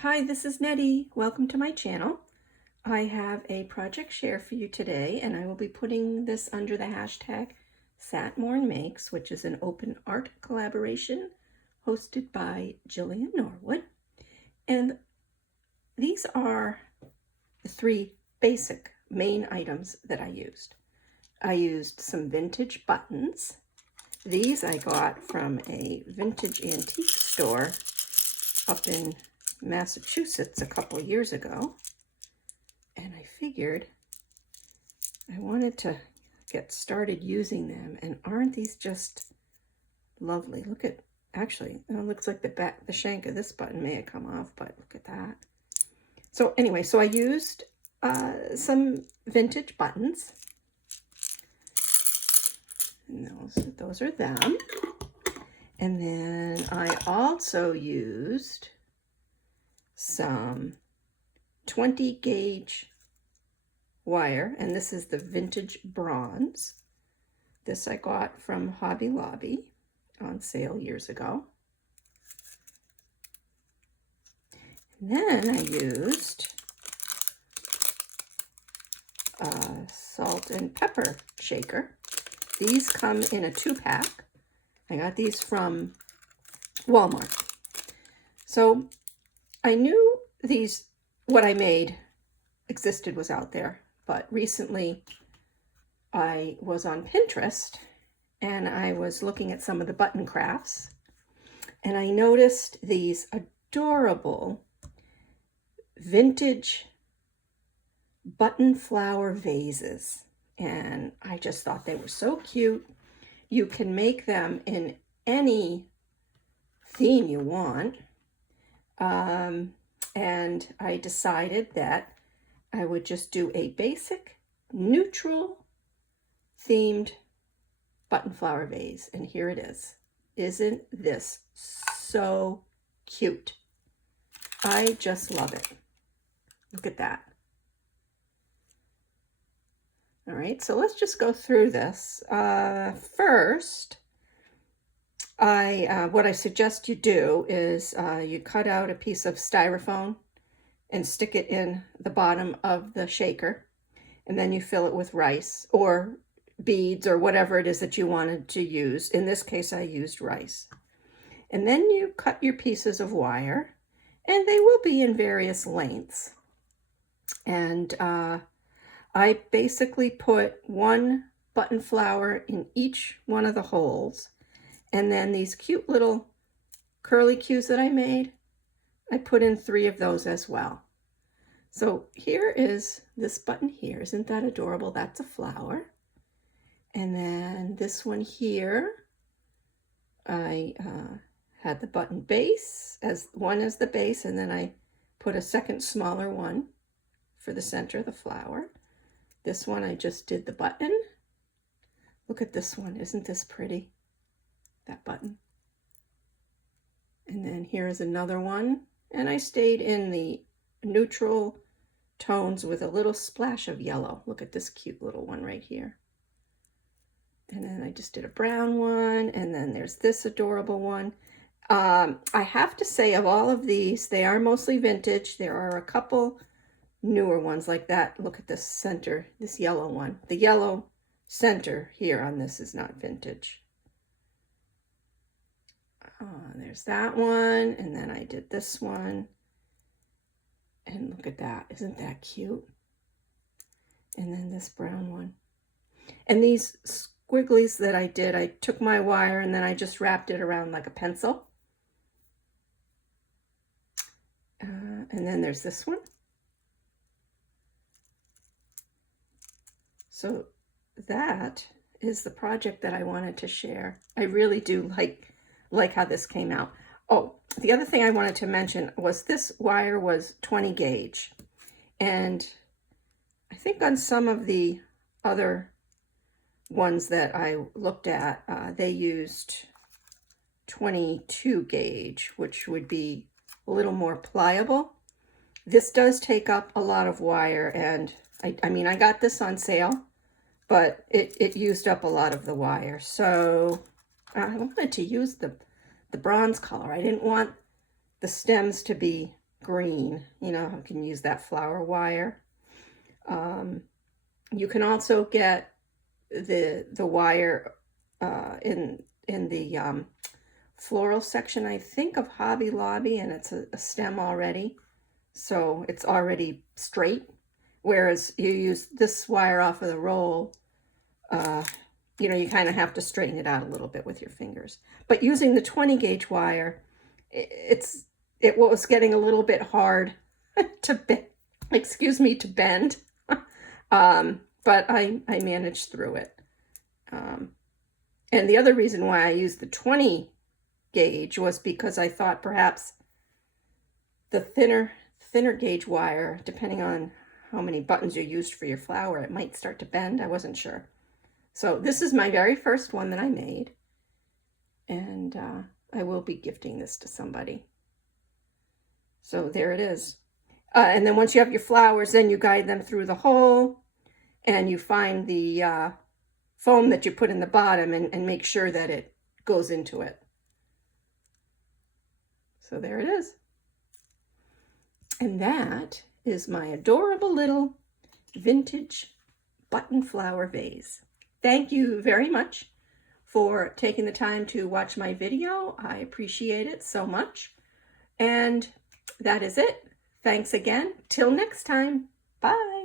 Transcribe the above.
Hi, this is Nettie. Welcome to my channel. I have a project share for you today, and I will be putting this under the hashtag SatMornMakes, which is an open art collaboration hosted by Jillian Norwood. And these are the three basic main items that I used. I used some vintage buttons. These I got from a vintage antique store up in Massachusetts a couple years ago, and I figured I wanted to get started using them. And aren't these just lovely? Look at, actually, it looks like the shank of this button may have come off, but look at that. So anyway, so I used some vintage buttons, and those are them. And then I also used some 20 gauge wire, and this is the vintage bronze. This I got from Hobby Lobby on sale years ago. And then I used a salt and pepper shaker. These come in a 2-pack. I got these from Walmart. So I knew what I made existed was out there, but recently I was on Pinterest and I was looking at some of the button crafts, and I noticed these adorable vintage button flower vases, and I just thought they were so cute. You can make them in any theme you want. And I decided that I would just do a basic neutral themed button flower vase, and here it is. Isn't this so cute? I just love it. Look at that. All right, so let's just go through this. First, what I suggest you do is you cut out a piece of styrofoam and stick it in the bottom of the shaker, and then you fill it with rice or beads or whatever it is that you wanted to use. In this case, I used rice. And then you cut your pieces of wire, and they will be in various lengths. And I basically put one button flower in each one of the holes. And then these cute little curly cues that I made, I put in 3 of those as well. So here is this button here. Isn't that adorable? That's a flower. And then this one here, I had the button base as the base, and then I put a second smaller one for the center of the flower. This one I just did the button. Look at this one. Isn't this pretty? That button. And then here is another one, and I stayed in the neutral tones with a little splash of yellow. Look at this cute little one right here. And then I just did a brown one, and then there's this adorable one. I have to say, of all of these, they are mostly vintage. There are a couple newer ones like that. Look at this center, this yellow one. The yellow center here on this is not vintage. There's that one, and then I did this one, and look at that. Isn't that cute? And then this brown one. And these squigglies that I did, I took my wire and then I just wrapped it around like a pencil. And then there's this one. So that is the project that I wanted to share. I really do like how this came out. Oh, the other thing I wanted to mention was this wire was 20 gauge. And I think on some of the other ones that I looked at, they used 22 gauge, which would be a little more pliable. This does take up a lot of wire, and I mean, I got this on sale, but it used up a lot of the wire. So I wanted to use the bronze color. I didn't want the stems to be green. You know, you can use that flower wire. You can also get the wire in the floral section, I think, of Hobby Lobby, and it's a stem already, so it's already straight. Whereas you use this wire off of the roll, you know, you kind of have to straighten it out a little bit with your fingers. But using the 20 gauge wire, it was getting a little bit hard to bend, to bend. But I managed through it. And the other reason why I used the 20 gauge was because I thought perhaps the thinner gauge wire, depending on how many buttons you used for your flower, it might start to bend. I wasn't sure. So this is my very first one that I made, and I will be gifting this to somebody. So there it is. And then once you have your flowers, then you guide them through the hole, and you find the foam that you put in the bottom and make sure that it goes into it. So there it is. And that is my adorable little vintage button flower vase. Thank you very much for taking the time to watch my video. I appreciate it so much. And that is it. Thanks again. Till next time. Bye.